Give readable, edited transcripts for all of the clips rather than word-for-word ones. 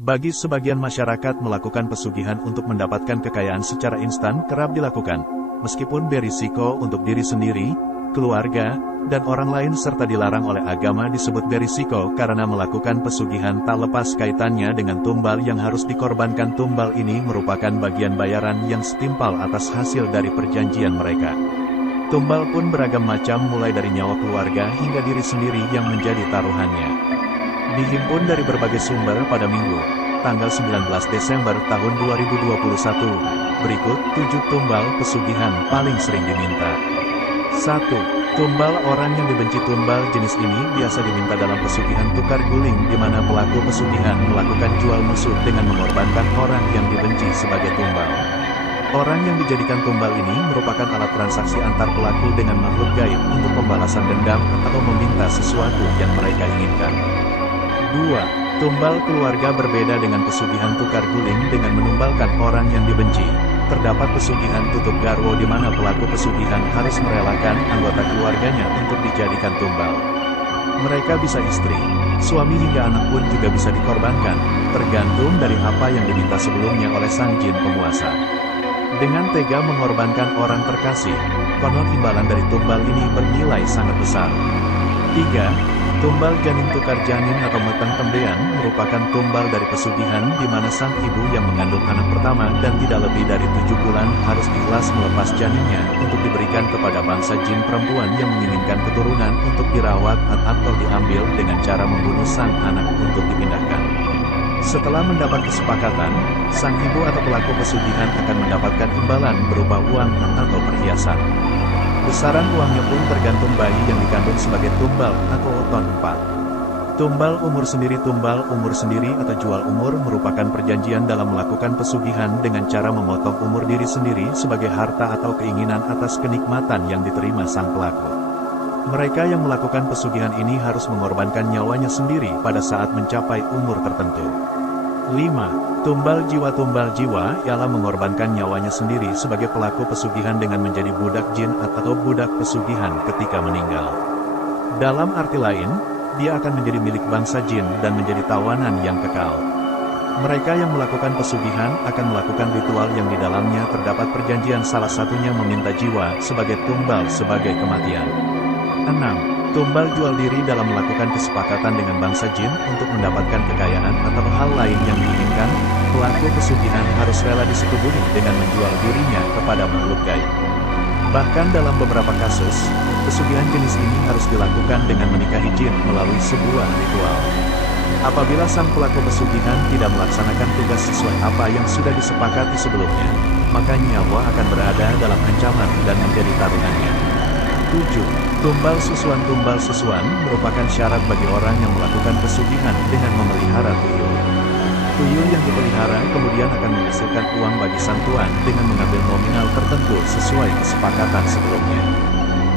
Bagi sebagian masyarakat melakukan pesugihan untuk mendapatkan kekayaan secara instan kerap dilakukan, meskipun berisiko untuk diri sendiri, keluarga, dan orang lain serta dilarang oleh agama disebut berisiko karena melakukan pesugihan tak lepas kaitannya dengan tumbal yang harus dikorbankan. Tumbal ini merupakan bagian bayaran yang setimpal atas hasil dari perjanjian mereka. Tumbal pun beragam macam mulai dari nyawa keluarga hingga diri sendiri yang menjadi taruhannya. Dihimpun dari berbagai sumber pada Minggu, tanggal 19 Desember tahun 2021, berikut 7 tumbal pesugihan paling sering diminta. 1. Tumbal orang yang dibenci. Tumbal jenis ini biasa diminta dalam pesugihan tukar guling di mana pelaku pesugihan melakukan jual musuh dengan mengorbankan orang yang dibenci sebagai tumbal. Orang yang dijadikan tumbal ini merupakan alat transaksi antar pelaku dengan makhluk gaib untuk pembalasan dendam atau meminta sesuatu yang mereka inginkan. 2. Tumbal keluarga. Berbeda dengan pesugihan tukar guling dengan menumbalkan orang yang dibenci, terdapat pesugihan tutup garwo di mana pelaku pesugihan harus merelakan anggota keluarganya untuk dijadikan tumbal. Mereka bisa istri, suami hingga anak pun juga bisa dikorbankan, tergantung dari apa yang diminta sebelumnya oleh sang jin penguasa. Dengan tega mengorbankan orang terkasih, konon imbalan dari tumbal ini bernilai sangat besar. 3. Tumbal janin. Tukar janin atau metang tembean merupakan tumbal dari pesugihan di mana sang ibu yang mengandung anak pertama dan tidak lebih dari 7 bulan harus ikhlas melepas janinnya untuk diberikan kepada bangsa jin perempuan yang menginginkan keturunan untuk dirawat atau diambil dengan cara membunuh sang anak untuk dipindahkan. Setelah mendapat kesepakatan, sang ibu atau pelaku pesugihan akan mendapatkan imbalan berupa uang atau perhiasan. Besaran uangnya pun tergantung bayi yang dikandung sebagai tumbal atau oton 4. Tumbal umur sendiri. Tumbal umur sendiri atau jual umur merupakan perjanjian dalam melakukan pesugihan dengan cara memotong umur diri sendiri sebagai harta atau keinginan atas kenikmatan yang diterima sang pelaku. Mereka yang melakukan pesugihan ini harus mengorbankan nyawanya sendiri pada saat mencapai umur tertentu. 5. Tumbal jiwa. Tumbal jiwa ialah mengorbankan nyawanya sendiri sebagai pelaku pesugihan dengan menjadi budak jin atau budak pesugihan ketika meninggal. Dalam arti lain, dia akan menjadi milik bangsa jin dan menjadi tawanan yang kekal. Mereka yang melakukan pesugihan akan melakukan ritual yang di dalamnya terdapat perjanjian, salah satunya meminta jiwa sebagai tumbal sebagai kematian. 6. Tumbal jual diri. Dalam melakukan kesepakatan dengan bangsa jin untuk mendapatkan kekayaan atau hal lain yang diinginkan, pelaku pesugihan harus rela disetubui dengan menjual dirinya kepada makhluk gaib. Bahkan dalam beberapa kasus, pesugihan jenis ini harus dilakukan dengan menikahi jin melalui sebuah ritual. Apabila sang pelaku pesugihan tidak melaksanakan tugas sesuai apa yang sudah disepakati sebelumnya, maka nyawa akan berada dalam ancaman dan menjadi taruhannya. 7. Tumbal susuan. Tumbal susuan merupakan syarat bagi orang yang melakukan pesugihan dengan memelihara tuyul. Tuyul yang dipelihara kemudian akan menghasilkan uang bagi sang tuan dengan mengambil nominal tertentu sesuai kesepakatan sebelumnya.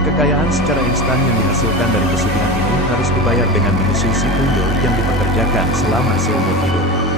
Kekayaan secara instan yang dihasilkan dari pesugihan ini harus dibayar dengan menyusui si tuyul yang dipekerjakan selama seumur hidup.